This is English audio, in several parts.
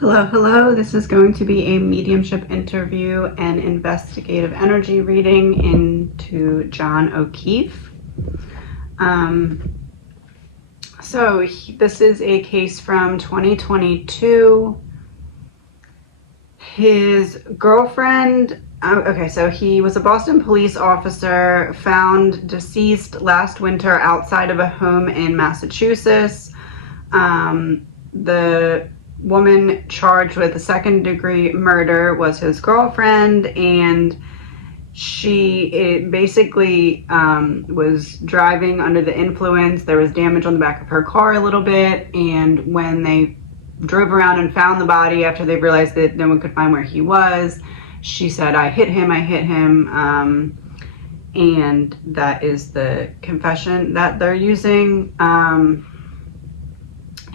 Hello, hello. This is going to be a mediumship interview and investigative energy reading into John O'Keefe. This is a case from 2022. His girlfriend, so he was a Boston police officer found deceased last winter outside of a home in Massachusetts. The woman charged with a second-degree murder was his girlfriend, and she basically was driving under the influence. There was damage on the back of her car a little bit, and when they drove around and found the body after they realized that no one could find where he was, she said, I hit him, and that is the confession that they're using.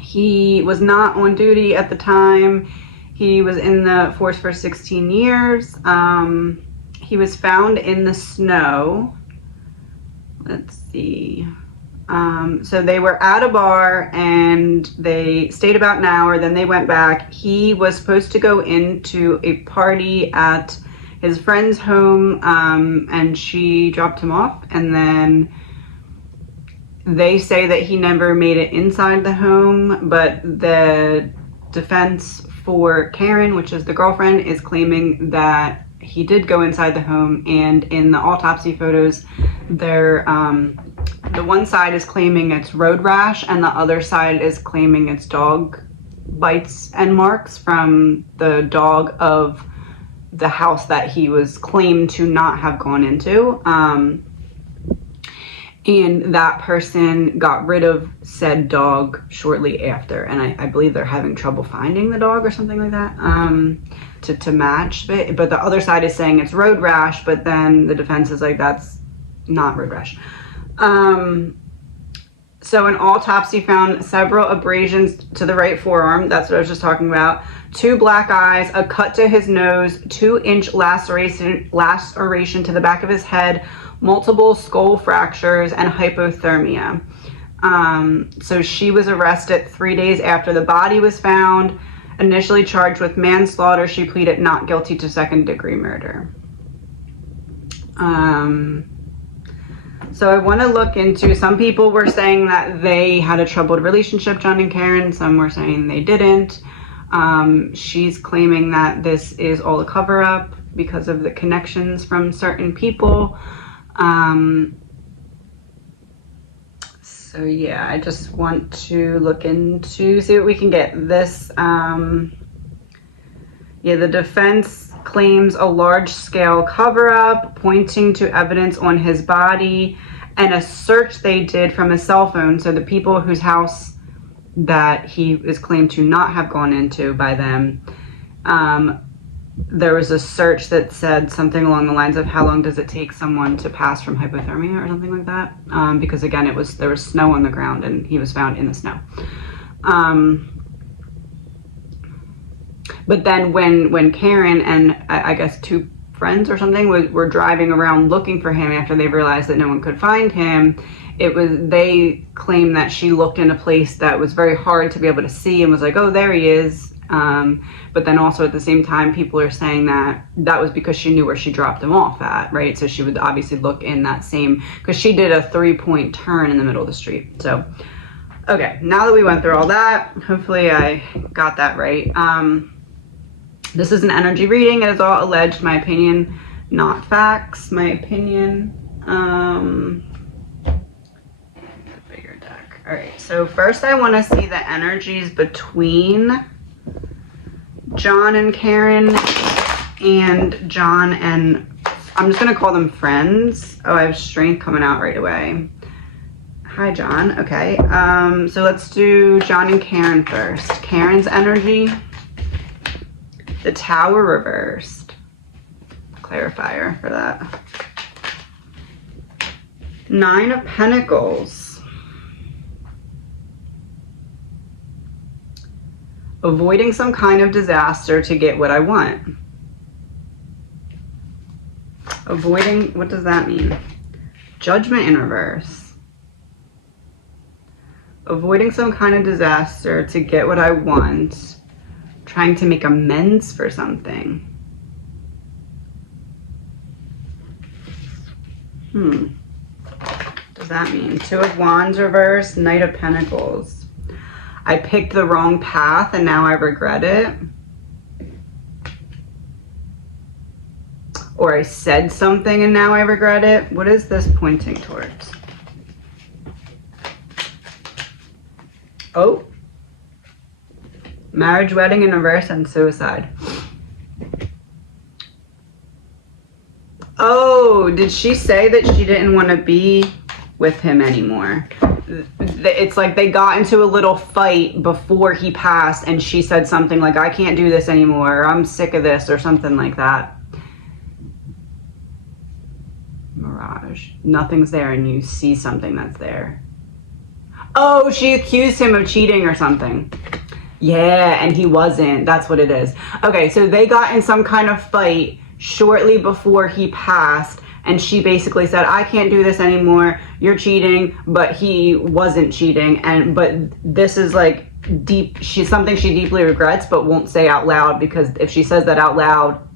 He was not on duty at the time. He was in the force for 16 years. He was found in the snow. Let's see. So they were at a bar and they stayed about an hour. Then they went back. He was supposed to go into a party at his friend's home, and she dropped him off. And then they say that he never made it inside the home, but the defense for Karen, which is the girlfriend, is claiming that he did go inside the home. And in the autopsy photos, the one side is claiming it's road rash and the other side is claiming it's dog bites and marks from the dog of the house that he was claimed to not have gone into. And that person got rid of said dog shortly after. And I believe they're having trouble finding the dog or something like that to match it. But the other side is saying it's road rash, but then the defense is like, that's not road rash. So an autopsy found several abrasions to the right forearm. That's what I was just talking about. 2 black eyes, a cut to his nose, 2-inch laceration to the back of his head, multiple skull fractures, and hypothermia. So she was arrested 3 days after the body was found. Initially charged with manslaughter, she pleaded not guilty to second-degree murder. So I want to look into, some people were saying that they had a troubled relationship, John and Karen. Some were saying they didn't. She's claiming that this is all a cover-up because of the connections from certain people. So yeah, I just want to look into, see what we can get. This, the defense claims a large-scale cover-up pointing to evidence on his body and a search they did from his cell phone. So the people whose house that he is claimed to not have gone into by them, there was a search that said something along the lines of how long does it take someone to pass from hypothermia or something like that, because again there was snow on the ground and he was found in the snow. But then when Karen and I guess 2 friends or something were driving around looking for him after they realized that no one could find him, they claimed that she looked in a place that was very hard to be able to see and was like, oh, there he is. But then also at the same time, people are saying that was because she knew where she dropped him off at, right? So she would obviously look in that same, because she did a 3-point turn in the middle of the street. So, okay, now that we went through all that, hopefully I got that right. This is an energy reading. It is all alleged, my opinion, not facts, my opinion. Bigger deck. All right, so first I want to see the energies between John and Karen and John and, I'm just going to call them friends. Oh, I have strength coming out right away. Hi, John. Okay, so let's do John and Karen first. Karen's energy. The Tower reversed. Clarifier for that. 9 of Pentacles. Avoiding some kind of disaster to get what I want. Avoiding, what does that mean? Judgment in reverse. Avoiding some kind of disaster to get what I want. Trying to make amends for something. What does that mean? Two of Wands reversed, Knight of Pentacles. I picked the wrong path and now I regret it. Or I said something and now I regret it. What is this pointing towards? Oh. Marriage, wedding in reverse, and suicide. Oh, did she say that she didn't want to be with him anymore? It's like they got into a little fight before he passed and she said something like, I can't do this anymore, or I'm sick of this, or something like that. Mirage. Nothing's there and you see something that's there. Oh, she accused him of cheating or something. Yeah, and he wasn't. That's what it is. Okay, so they got in some kind of fight shortly before he passed, and she basically said, I can't do this anymore, you're cheating, but he wasn't cheating. But this is like something she deeply regrets but won't say out loud, because if she says that out loud,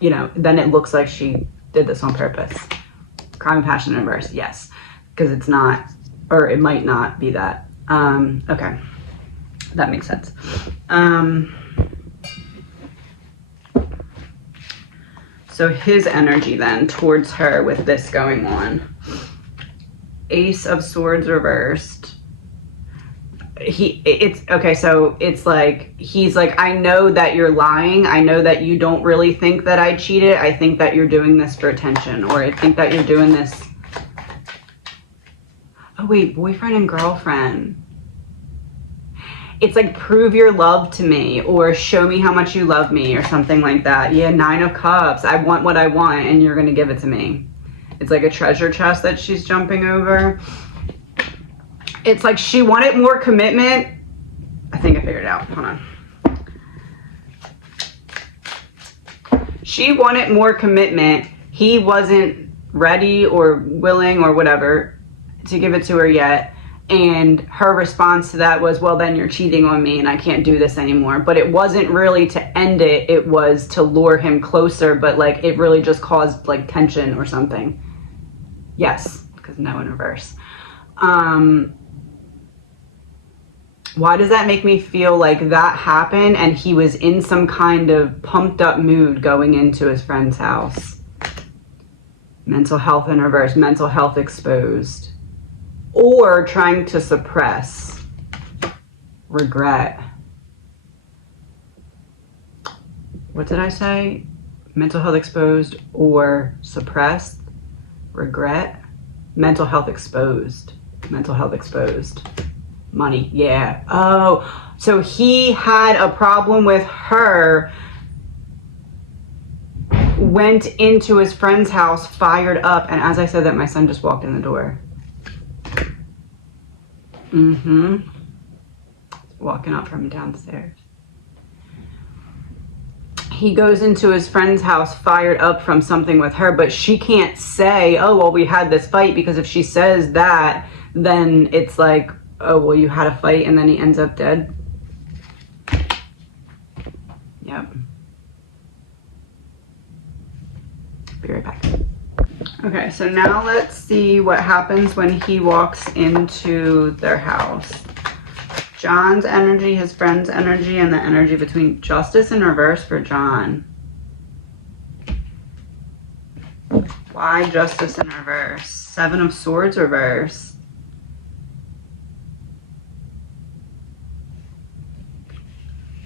you know, then it looks like she did this on purpose. Crime and passion in reverse, yes, because it's not, or it might not be that. Okay. That makes sense. So his energy then towards her with this going on. Ace of Swords reversed. Okay, so it's like, he's like, I know that you're lying. I know that you don't really think that I cheated. I think that you're doing this for attention, or I think that you're doing this. Oh wait, boyfriend and girlfriend. It's like, prove your love to me, or show me how much you love me, or something like that. Yeah, 9 of Cups. I want what I want and you're going to give it to me. It's like a treasure chest that she's jumping over. It's like she wanted more commitment. I think I figured it out. Hold on. She wanted more commitment. He wasn't ready or willing or whatever to give it to her yet. And her response to that was, well, then you're cheating on me and I can't do this anymore. But it wasn't really to end it. It was to lure him closer. But like, it really just caused like tension or something. Yes, because no in reverse. Why does that make me feel like that happened and he was in some kind of pumped up mood going into his friend's house? Mental health in reverse, mental health exposed. Or trying to suppress. Regret. What did I say? Mental health exposed or suppressed. Regret. Mental health exposed. Mental health exposed. Money, yeah. Oh, so he had a problem with her, went into his friend's house, fired up, and as I said that, my son just walked in the door. Walking up from downstairs. He goes into his friend's house fired up from something with her, but she can't say, oh, well, we had this fight, because if she says that, then it's like, oh, well, you had a fight and then he ends up dead. Yep. Be right back. Okay, so now let's see what happens when he walks into their house. John's energy, his friend's energy, and the energy between Justice in reverse for John. Why Justice in reverse? 7 of Swords reverse.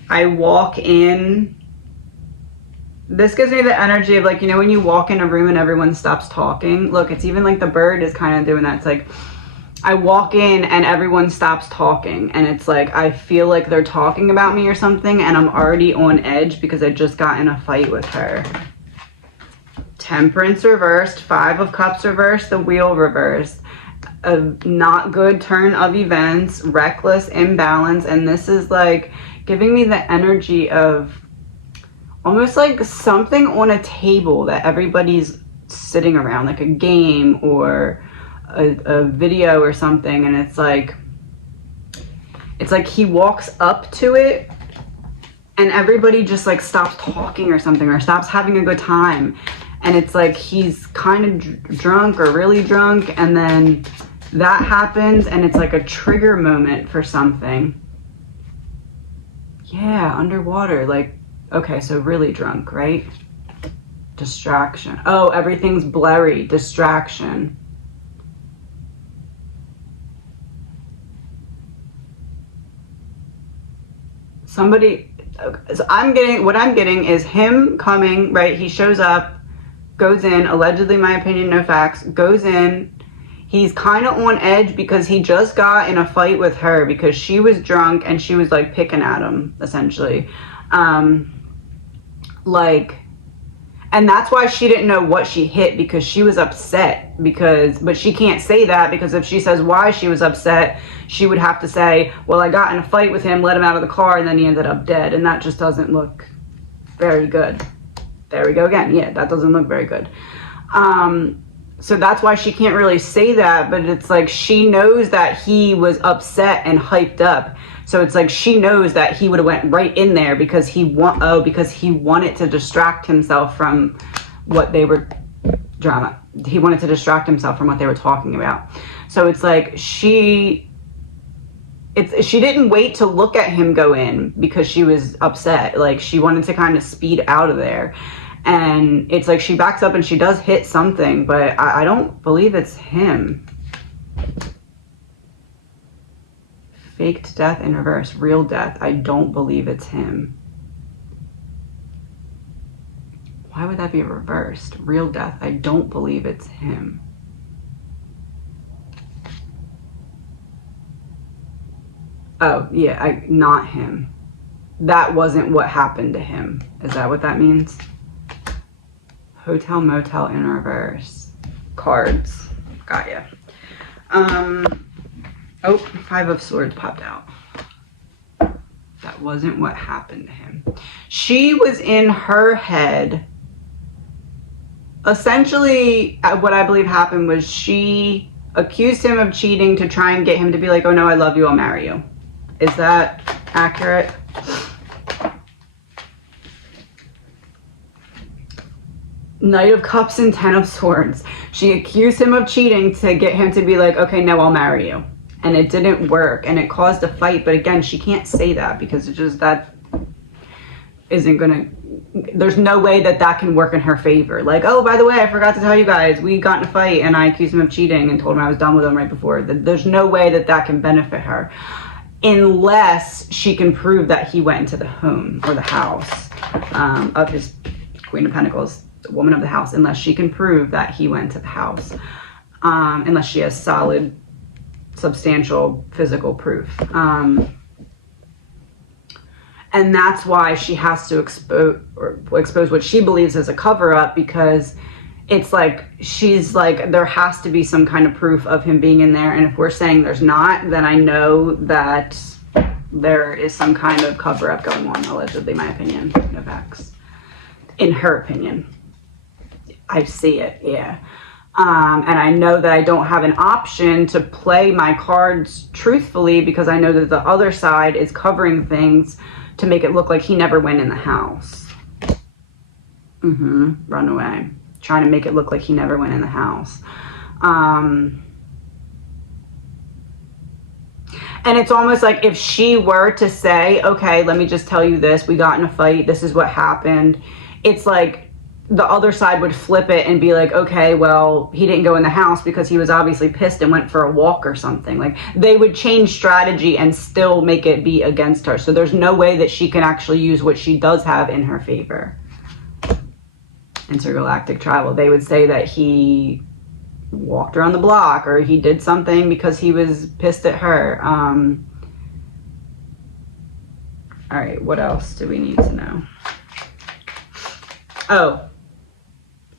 I walk in. This gives me the energy of like, you know, when you walk in a room and everyone stops talking. Look, it's even like the bird is kind of doing that. It's like, I walk in and everyone stops talking. And it's like, I feel like they're talking about me or something. And I'm already on edge because I just got in a fight with her. Temperance reversed. 5 of Cups reversed. The Wheel reversed. A not good turn of events. Reckless imbalance. And this is like giving me the energy of almost like something on a table that everybody's sitting around, like a game or a video or something, and it's like he walks up to it and everybody just like stops talking or something, or stops having a good time. And it's like he's kind of drunk or really drunk, and then that happens, and it's like a trigger moment for something. Yeah, underwater, like, okay, so really drunk, right? Distraction. Oh, everything's blurry. Distraction. Somebody, so what I'm getting is him coming, right? He shows up, goes in, allegedly, my opinion, no facts, goes in. He's kind of on edge because he just got in a fight with her because she was drunk and she was like picking at him, essentially. And that's why she didn't know what she hit, because she was upset, but she can't say that, because if she says why she was upset, she would have to say, well, I got in a fight with him, let him out of the car, and then he ended up dead. And that just doesn't look very good. There we go again. Yeah, that doesn't look very good. So that's why she can't really say that, but it's like she knows that he was upset and hyped up. So it's like she knows that he would have went right in there because he wanted to distract himself from what they were He wanted to distract himself from what they were talking about. So it's like she didn't wait to look at him go in because she was upset. Like, she wanted to kind of speed out of there. And it's like she backs up and she does hit something, but I don't believe it's him. Faked death in reverse, real death. I don't believe it's him. Why would that be reversed? Real death. I don't believe it's him. Oh, yeah, not him. That wasn't what happened to him. Is that what that means? Hotel, motel in reverse. Cards. Got ya. Oh, 5 of Swords popped out. That wasn't what happened to him. She was in her head. Essentially, what I believe happened was she accused him of cheating to try and get him to be like, oh no, I love you, I'll marry you. Is that accurate? Knight of Cups and 10 of Swords. She accused him of cheating to get him to be like, okay, no, I'll marry you. And it didn't work, and it caused a fight. But again, she can't say that because it just, that isn't gonna, there's no way that that can work in her favor. Like, oh, by the way, I forgot to tell you guys, we got in a fight and I accused him of cheating and told him I was done with him right before. There's no way that that can benefit her unless she can prove that he went into the home or the house of his Queen of Pentacles, the woman of the house, unless she can prove that he went to the house, unless she has solid, substantial physical proof. And that's why she has to expose what she believes is a cover-up, because it's like, she's like, there has to be some kind of proof of him being in there. And if we're saying there's not, then I know that there is some kind of cover-up going on, allegedly, my opinion. No facts. In her opinion. I see it, yeah. And I know that I don't have an option to play my cards truthfully, because I know that the other side is covering things to make it look like he never went in the house. Run away. Trying to make it look like he never went in the house. And it's almost like if she were to say, okay, let me just tell you this, we got in a fight, this is what happened. It's like the other side would flip it and be like, okay, well, he didn't go in the house because he was obviously pissed and went for a walk or something. Like, they would change strategy and still make it be against her. So there's no way that she can actually use what she does have in her favor. Intergalactic travel. They would say that he walked around the block or he did something because he was pissed at her. All right, what else do we need to know? Oh,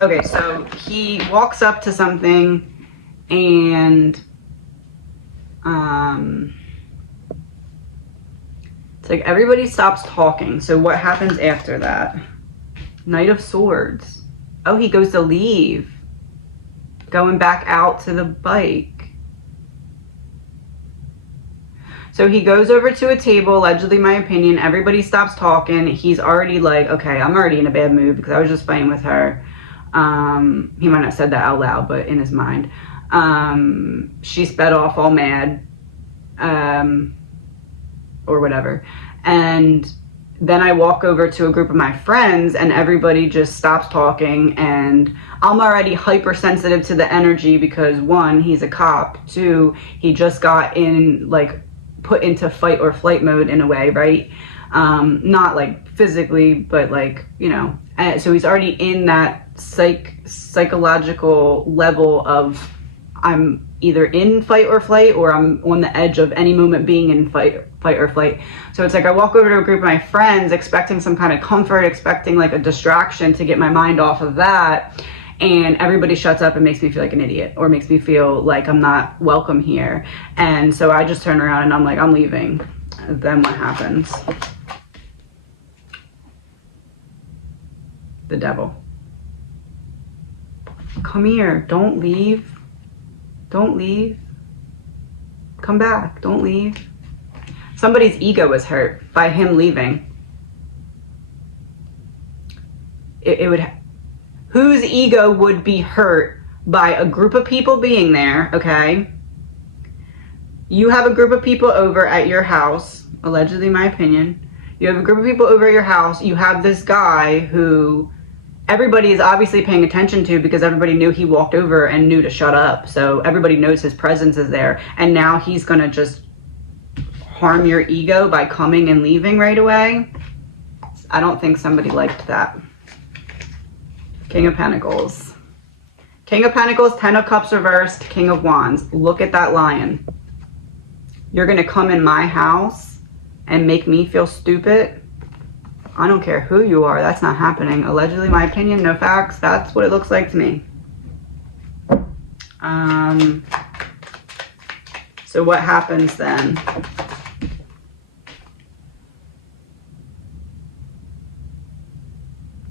okay, so he walks up to something and it's like everybody stops talking. So what happens after that? Knight of Swords. Oh, he goes to leave. Going back out to the bike. So he goes over to a table, allegedly my opinion. Everybody stops talking. He's already like, okay, I'm already in a bad mood because I was just fighting with her. He might not have said that out loud, but in his mind. She sped off all mad, or whatever. And then I walk over to a group of my friends and everybody just stops talking, and I'm already hypersensitive to the energy because 1, he's a cop. 2, he just got in, like, put into fight or flight mode in a way, right? Not like physically, but like, you know, so he's already in that psychological level of I'm either in fight or flight, or I'm on the edge of any moment being in fight or flight. So it's like I walk over to a group of my friends expecting some kind of comfort, expecting like a distraction to get my mind off of that, and everybody shuts up and makes me feel like an idiot, or makes me feel like I'm not welcome here. And so I just turn around and I'm like, I'm leaving. Then what happens? The devil. Come here. Don't leave. Don't leave. Come back. Don't leave. Somebody's ego was hurt by him leaving. It would... Whose ego would be hurt by a group of people being there, okay? You have a group of people over at your house, allegedly my opinion. You have a group of people over at your house. You have this guy who everybody is obviously paying attention to because everybody knew he walked over and knew to shut up. So everybody knows his presence is there. And now he's going to just harm your ego by coming and leaving right away. I don't think somebody liked that. King of Pentacles. King of Pentacles, 10 of Cups reversed, King of Wands. Look at that lion. You're going to come in my house and make me feel stupid? I don't care who you are. That's not happening. Allegedly, my opinion, no facts. That's what it looks like to me. So what happens then?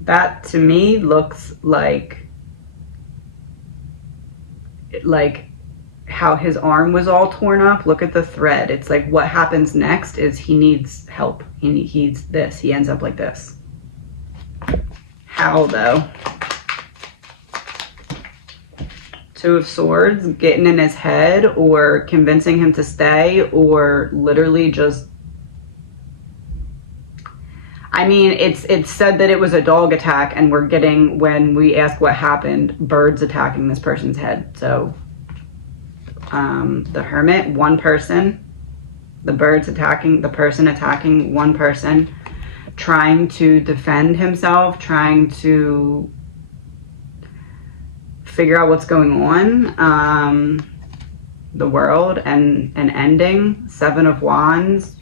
That to me looks like how his arm was all torn up. Look at the thread. It's like what happens next is he needs help. He needs this. He ends up like this. How though? 2 of Swords, getting in his head or convincing him to stay, or literally just... I mean, it's said that it was a dog attack, and we're getting, when we ask what happened, birds attacking this person's head. So the Hermit, 1 person, the birds attacking, the person attacking 1 person, trying to defend himself, trying to figure out what's going on, the world, and an ending, 7 of Wands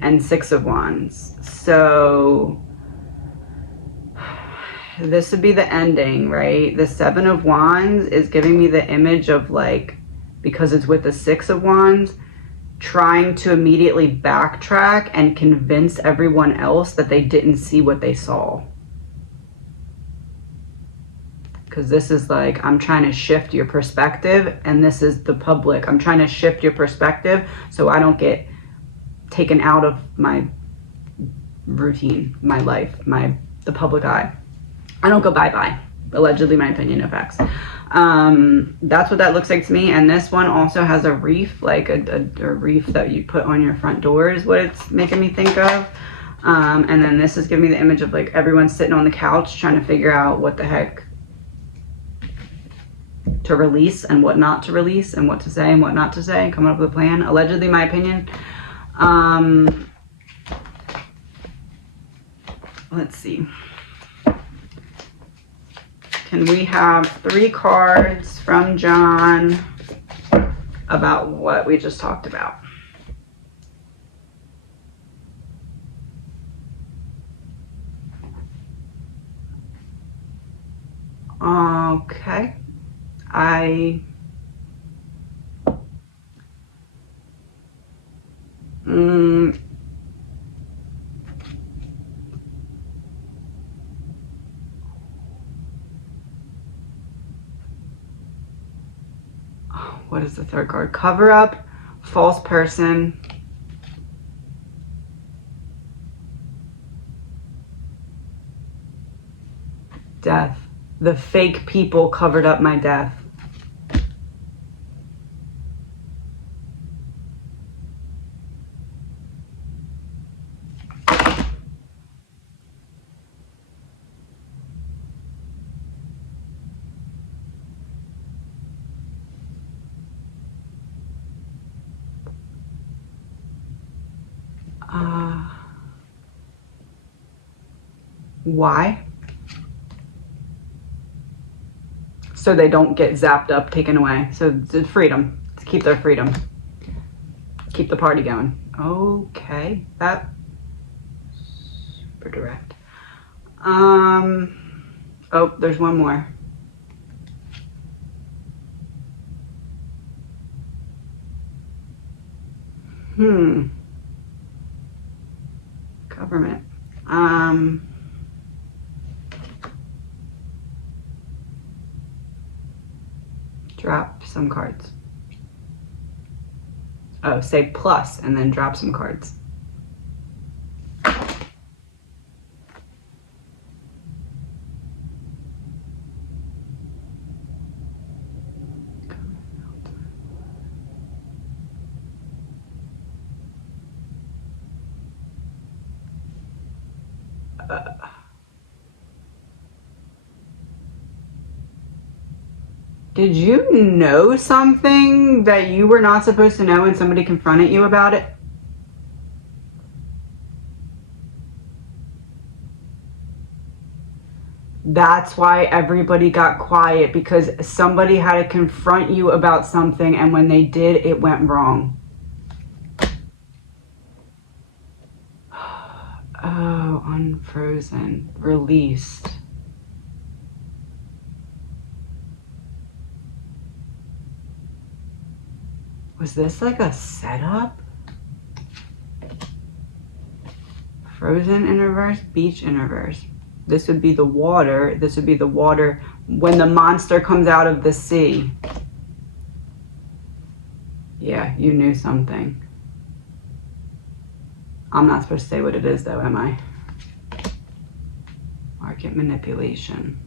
and 6 of Wands. So this would be the ending, right? The 7 of Wands is giving me the image of, like, because it's with the 6 of Wands, trying to immediately backtrack and convince everyone else that they didn't see what they saw. Because this is like, I'm trying to shift your perspective, and this is the public. I'm trying to shift your perspective so I don't get taken out of my routine, my life, the public eye. I don't go bye-bye. Allegedly, my opinion, no facts. That's what that looks like to me. And this one also has a reef, like a reef that you put on your front door is what it's making me think of. And then this is giving me the image of, like, everyone sitting on the couch trying to figure out what the heck to release and what not to release, and what to say and what not to say, coming up with a plan. Allegedly, my opinion. Let's see. Can we have 3 cards from John about what we just talked about? Okay. What is the 3rd card? Cover up false person. Death. The fake people covered up my death. Why? So they don't get zapped up, taken away. So the freedom, to keep their freedom. Keep the party going. Okay, that super direct. Oh, there's one more. Government. Drop some cards. Oh, say plus and then drop some cards. Did you know something that you were not supposed to know and somebody confronted you about it? That's why everybody got quiet, because somebody had to confront you about something, and when they did, it went wrong. Oh, unfrozen, released. Was this like a setup? Frozen in reverse, beach in reverse. This would be the water. This would be the water when the monster comes out of the sea. Yeah, you knew something. I'm not supposed to say what it is though, am I? Market manipulation.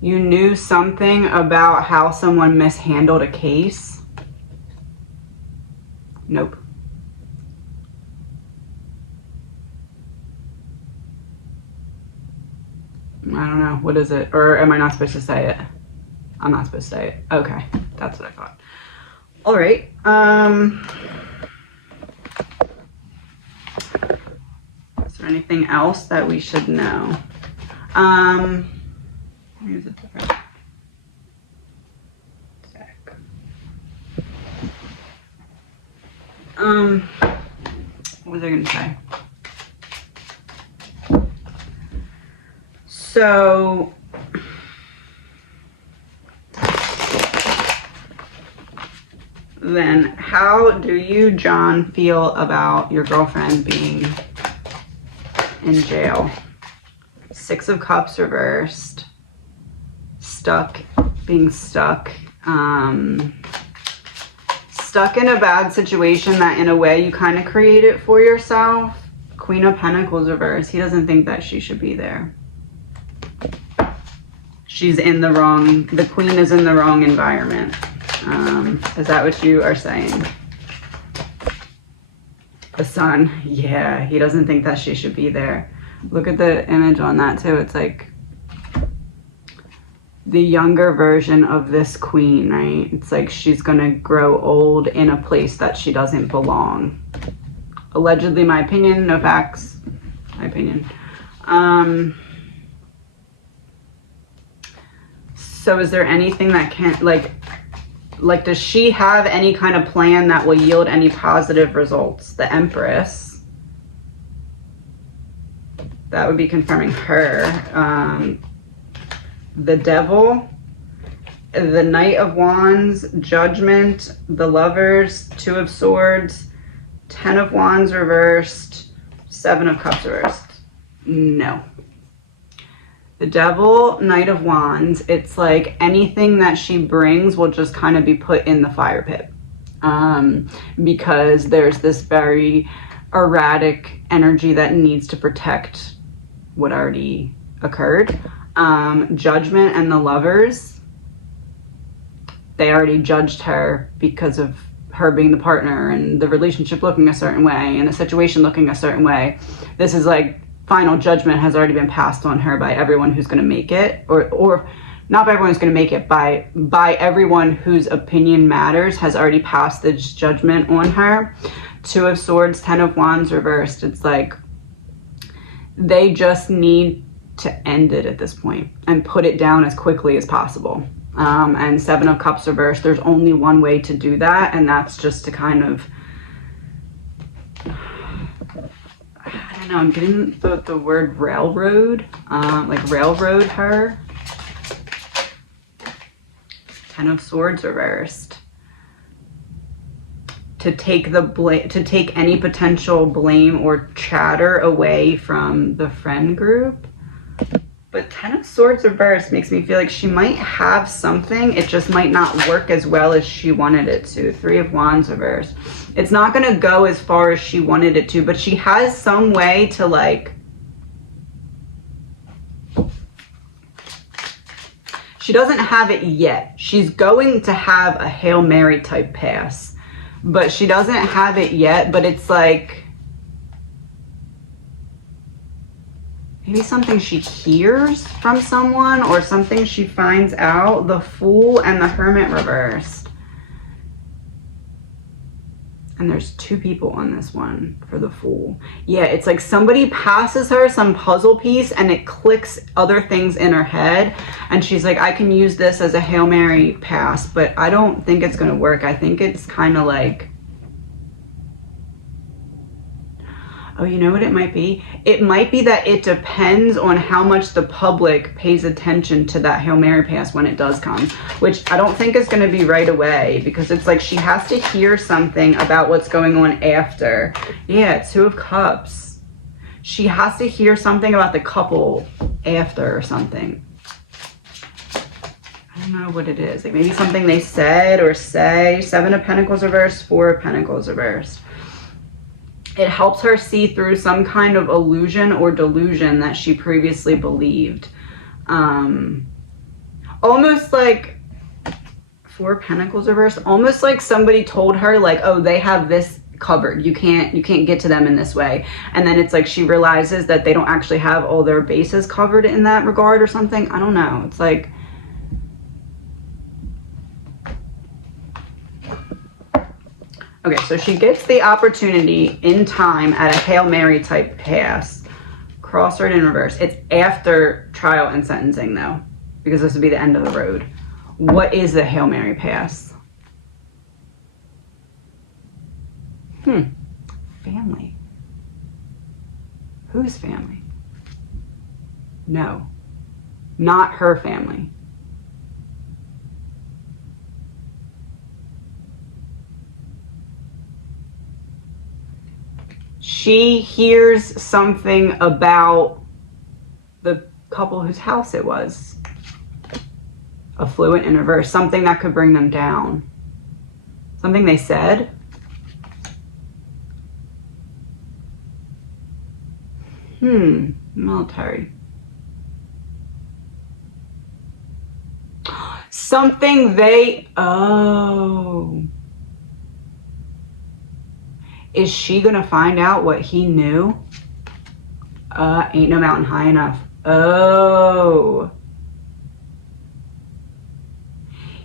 You knew something about how someone mishandled a case? Nope. I don't know. What is it? Or am I not supposed to say it? I'm not supposed to say it. Okay. That's what I thought. All right. Is there anything else that we should know? Use a different deck. What was I going to say? So, then how do you, John, feel about your girlfriend being in jail? 6 of Cups reversed. Stuck, being stuck. Stuck in a bad situation that in a way you kind of created for yourself. Queen of Pentacles reversed. He doesn't think that she should be there. She's in the wrong, the queen is in the wrong environment. Is that what you are saying? The Sun, yeah, he doesn't think that she should be there. Look at the image on that too. It's like the younger version of this queen, right? It's like she's gonna grow old in a place that she doesn't belong. Allegedly, my opinion, no facts, my opinion. So is there anything that can't, like does she have any kind of plan that will yield any positive results? The Empress. That would be confirming her. The Devil, the Knight of Wands, Judgment, the Lovers, 2 of Swords, 10 of Wands reversed, Seven of Cups reversed. No. The Devil, Knight of Wands, it's like anything that she brings will just kind of be put in the fire pit. Because there's this very erratic energy that needs to protect what already occurred. Judgment and the Lovers, they already judged her because of her being the partner and the relationship looking a certain way and the situation looking a certain way. This is like final judgment has already been passed on her by everyone who's going to make it, or not by everyone who's going to make it, by everyone whose opinion matters has already passed this judgment on her. Two of Swords, Ten of Wands reversed. It's like they just need to end it at this point and put it down as quickly as possible. And Seven of Cups reversed, there's only one way to do that, and that's just to kind of, I don't know, I'm getting the word railroad, like railroad her. Ten of Swords reversed. To take the blame, to take any potential blame or chatter away from the friend group. But Ten of Swords reversed makes me feel like she might have something. It just might not work as well as she wanted it to. Three of Wands reversed. It's not going to go as far as she wanted it to, but she has some way to like... She doesn't have it yet. She's going to have a Hail Mary type pass, but she doesn't have it yet. But it's like... maybe something she hears from someone or something she finds out. The Fool and the Hermit reversed. And there's two people on this one for the Fool. Yeah, it's like somebody passes her some puzzle piece and it clicks other things in her head. And she's like, I can use this as a Hail Mary pass, but I don't think it's going to work. I think it's kind of like... oh, you know what it might be? It might be that it depends on how much the public pays attention to that Hail Mary pass when it does come, which I don't think is going to be right away, because it's like she has to hear something about what's going on after. Yeah, Two of Cups. She has to hear something about the couple after or something. I don't know what it is. Like maybe something they said or say. Seven of Pentacles reversed, Four of Pentacles reversed. It helps her see through some kind of illusion or delusion that she previously believed. Almost like Four of Pentacles reversed. Almost like somebody told her, like, oh, they have this covered. You can't get to them in this way. And then it's like she realizes that they don't actually have all their bases covered in that regard or something. I don't know. It's like... okay, so she gets the opportunity in time at a Hail Mary type pass. Crossword in reverse. It's after trial and sentencing though, because this would be the end of the road. What is the Hail Mary pass? Family. Whose family? No, not her family. She hears something about the couple whose house it was. Affluent in reverse. Something that could bring them down. Something they said. Military. Something they... oh... is she gonna find out what he knew? Ain't no mountain high enough. Oh.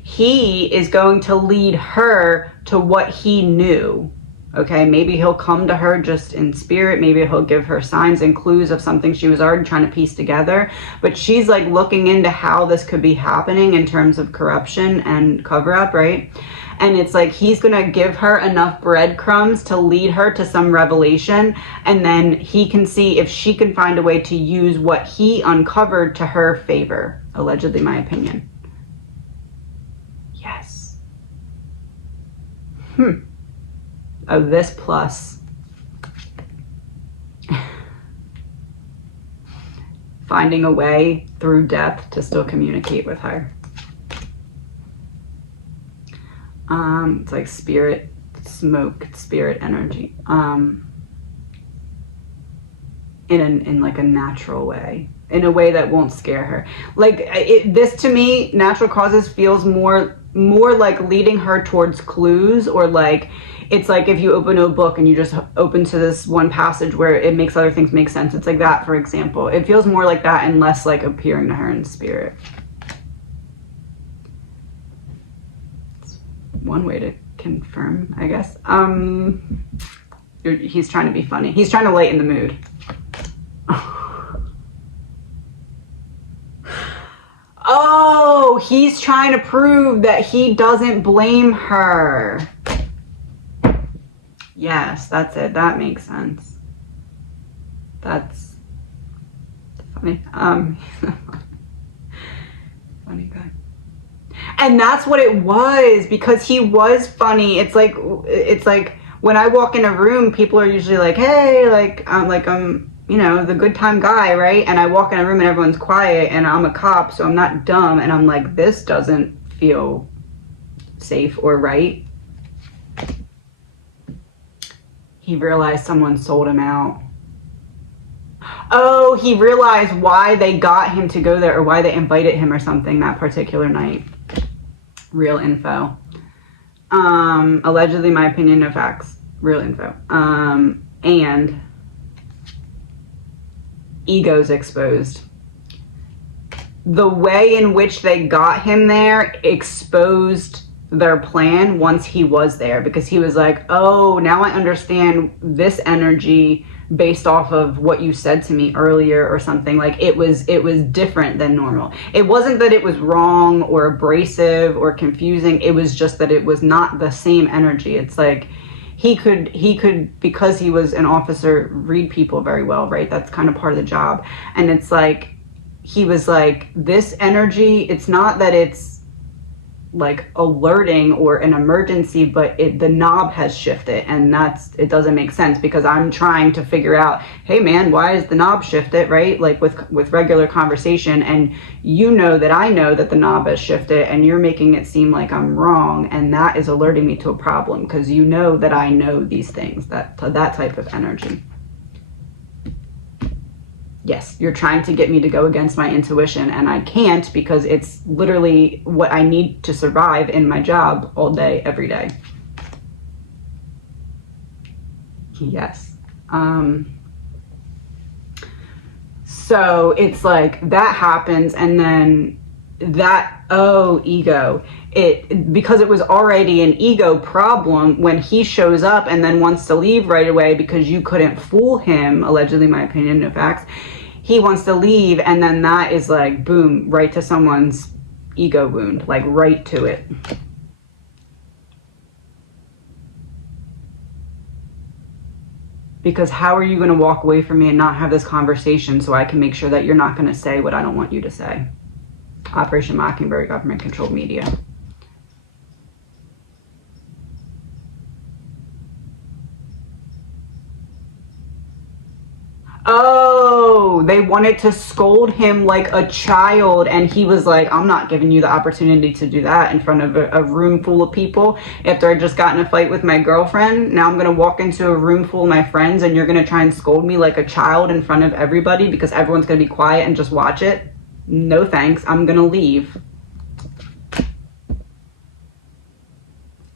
He is going to lead her to what he knew. Okay, maybe he'll come to her just in spirit. Maybe he'll give her signs and clues of something she was already trying to piece together. But she's like looking into how this could be happening in terms of corruption and cover up, right? And it's like he's going to give her enough breadcrumbs to lead her to some revelation. And then he can see if she can find a way to use what he uncovered to her favor. Allegedly, my opinion. Yes. Oh, this plus. finding a way through death to still communicate with her. It's like spirit, smoke, spirit energy. In like a natural way, in a way that won't scare her. Like this to me, natural causes feels more like leading her towards clues, or like it's like if you open a book and you just open to this one passage where it makes other things make sense. It's like that, for example. It feels more like that and less like appearing to her in spirit. It's one way to confirm, I guess. He's trying to be funny. He's trying to lighten the mood. Oh, he's trying to prove that he doesn't blame her. Yes, that's it. That makes sense. That's funny. Funny guy. And that's what it was, because he was funny. It's like when I walk in a room, people are usually like, hey, like I'm you know, the good time guy, right? And I walk in a room and everyone's quiet, and I'm a cop, so I'm not dumb, and I'm like, this doesn't feel safe or right. He realized someone sold him out. Oh, he realized why they got him to go there, or why they invited him or something that particular night. Real info. Allegedly, my opinion, no facts. Real info. And egos exposed. The way in which they got him there exposed their plan once he was there, because he was like, oh, now I understand this energy based off of what you said to me earlier, or something. Like it was different than normal. It wasn't that it was wrong or abrasive or confusing. It was just that it was not the same energy. It's like he could, because he was an officer, read people very well, right? That's kind of part of the job. And it's like, he was like, this energy, it's not that it's like alerting or an emergency, but the knob has shifted, and it doesn't make sense, because I'm trying to figure out, hey man, why is the knob shifted, right? Like with regular conversation, and you know that I know that the knob has shifted, and you're making it seem like I'm wrong, and that is alerting me to a problem, because you know that I know these things, that type of energy. Yes, you're trying to get me to go against my intuition, and I can't, because it's literally what I need to survive in my job all day, every day. Yes. So it's like that happens, and then that, oh, ego. Because it was already an ego problem, when he shows up and then wants to leave right away because you couldn't fool him, allegedly, my opinion, no facts, he wants to leave, and then that is like, boom, right to someone's ego wound, like right to it. Because how are you going to walk away from me and not have this conversation so I can make sure that you're not going to say what I don't want you to say? Operation Mockingbird, government-controlled media. Oh, they wanted to scold him like a child, and he was like, I'm not giving you the opportunity to do that in front of a room full of people. After I just got in a fight with my girlfriend, now I'm going to walk into a room full of my friends, and you're going to try and scold me like a child in front of everybody because everyone's going to be quiet and just watch it? No thanks, I'm going to leave.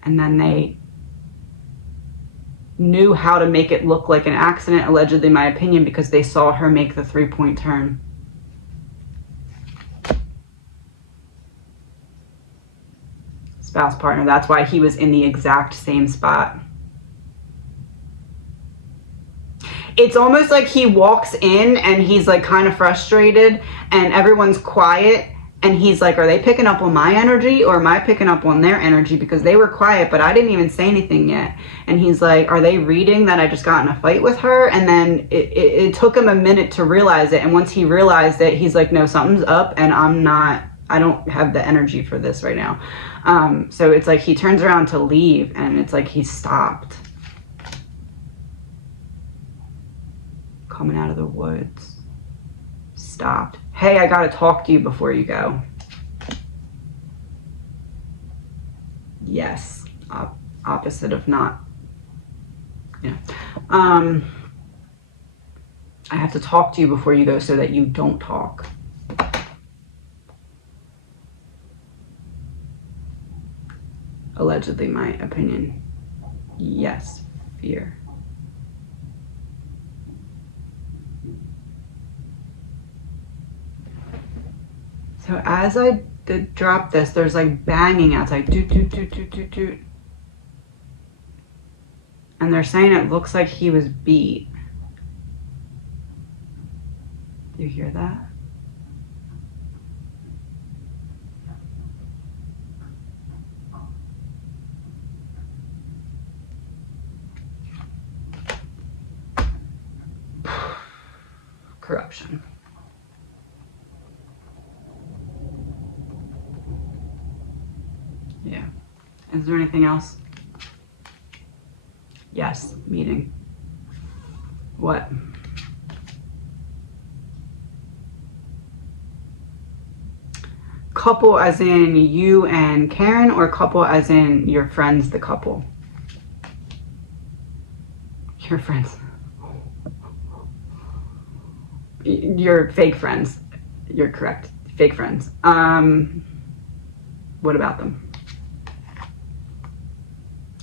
And then they knew how to make it look like an accident, allegedly, my opinion, because they saw her make the 3-point turn. Spouse partner, that's why he was in the exact same spot. It's almost like he walks in and he's like kind of frustrated and everyone's quiet. And he's like, are they picking up on my energy, or am I picking up on their energy? Because they were quiet, but I didn't even say anything yet. And he's like, are they reading that I just got in a fight with her? And then it took him a minute to realize it. And once he realized it, he's like, no, something's up, and I don't have the energy for this right now. So it's like he turns around to leave, and it's like he stopped. Coming out of the woods. stopped. Hey, I gotta talk to you before you go. Yes. Opposite of not. Yeah. I have to talk to you before you go so that you don't talk. Allegedly, my opinion. Yes. Fear. So as I did drop this, there's like banging outside. Doot, doot, doot, doot, doot, doot. And they're saying it looks like he was beat. Do you hear that? Corruption. Yeah. Is there anything else? Yes, meeting. What? Couple as in you and Karen, or couple as in your friends, the couple? Your friends. Your fake friends. You're correct. Fake friends. What about them?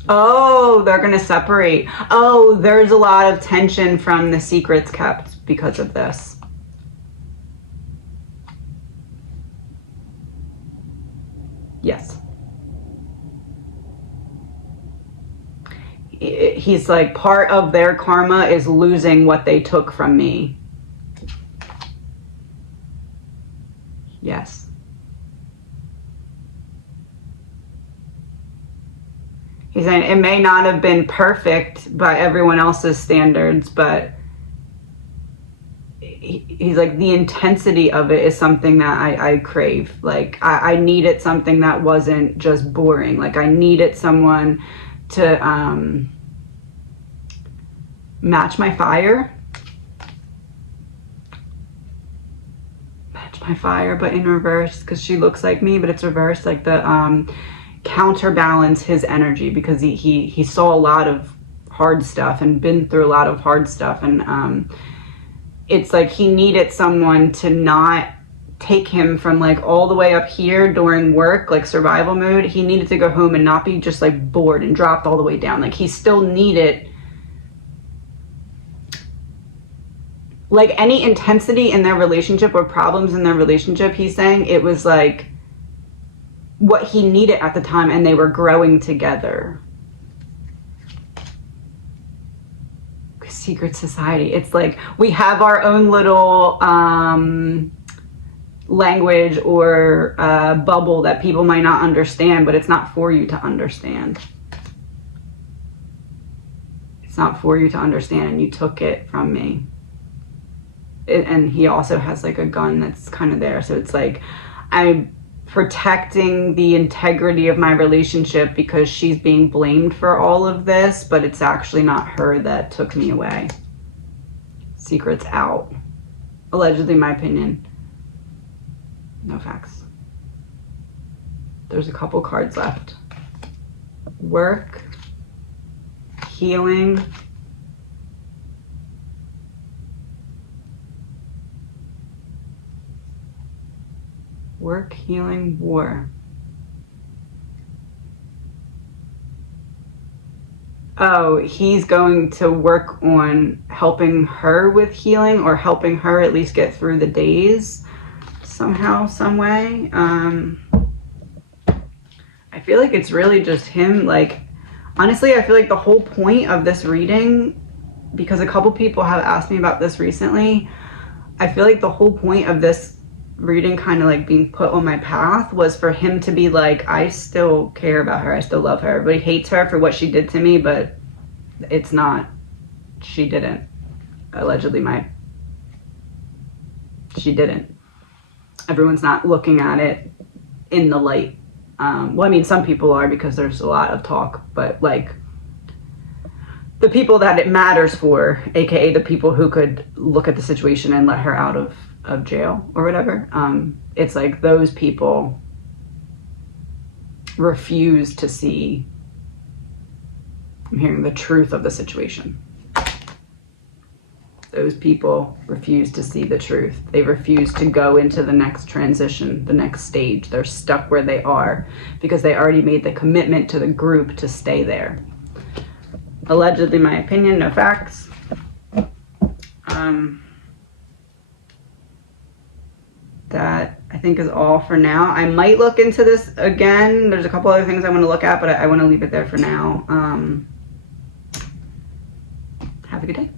Oh, they're gonna separate. Oh, there's a lot of tension from the secrets kept because of this. Yes. He's like, part of their karma is losing what they took from me. Yes. He's saying it may not have been perfect by everyone else's standards, but he's like, the intensity of it is something that I crave. Like, I needed something that wasn't just boring. Like, I needed someone to match my fire. Match my fire, but in reverse, because she looks like me, but it's reversed. Like the counterbalance his energy, because he saw a lot of hard stuff and been through a lot of hard stuff, and it's like he needed someone to not take him from like all the way up here during work, like survival mode. He needed to go home and not be just like bored and dropped all the way down. Like, he still needed like any intensity in their relationship or problems in their relationship. He's saying it was like what he needed at the time, and they were growing together. Secret society. It's like we have our own little language or bubble that people might not understand, but it's not for you to understand. It's not for you to understand, and you took it from me. And he also has like a gun that's kind of there, so it's like I'm protecting the integrity of my relationship because she's being blamed for all of this, but it's actually not her that took me away. Secrets out. Allegedly, my opinion. No facts. There's a couple cards left. Work. Healing. Work, healing, war. Oh, he's going to work on helping her with healing, or helping her at least get through the days somehow, some way. I feel like it's really just him. Like, honestly, I feel like the whole point of this reading, because a couple people have asked me about this recently, I feel like the whole point of this reading kind of like being put on my path was for him to be like, I still care about her, I still love her. Everybody hates her for what she did to me, but it's not, she didn't. Allegedly, she didn't. Everyone's not looking at it in the light. Well, I mean, some people are, because there's a lot of talk, but like the people that it matters for, aka the people who could look at the situation and let her out of of jail or whatever. It's like those people refuse to see, I'm hearing, the truth of the situation. Those people refuse to see the truth. They refuse to go into the next transition, the next stage. They're stuck where they are because they already made the commitment to the group to stay there. Allegedly, my opinion, no facts. That I think is all for now. I might look into this again. There's a couple other things I want to look at, but I want to leave it there for now. Have a good day.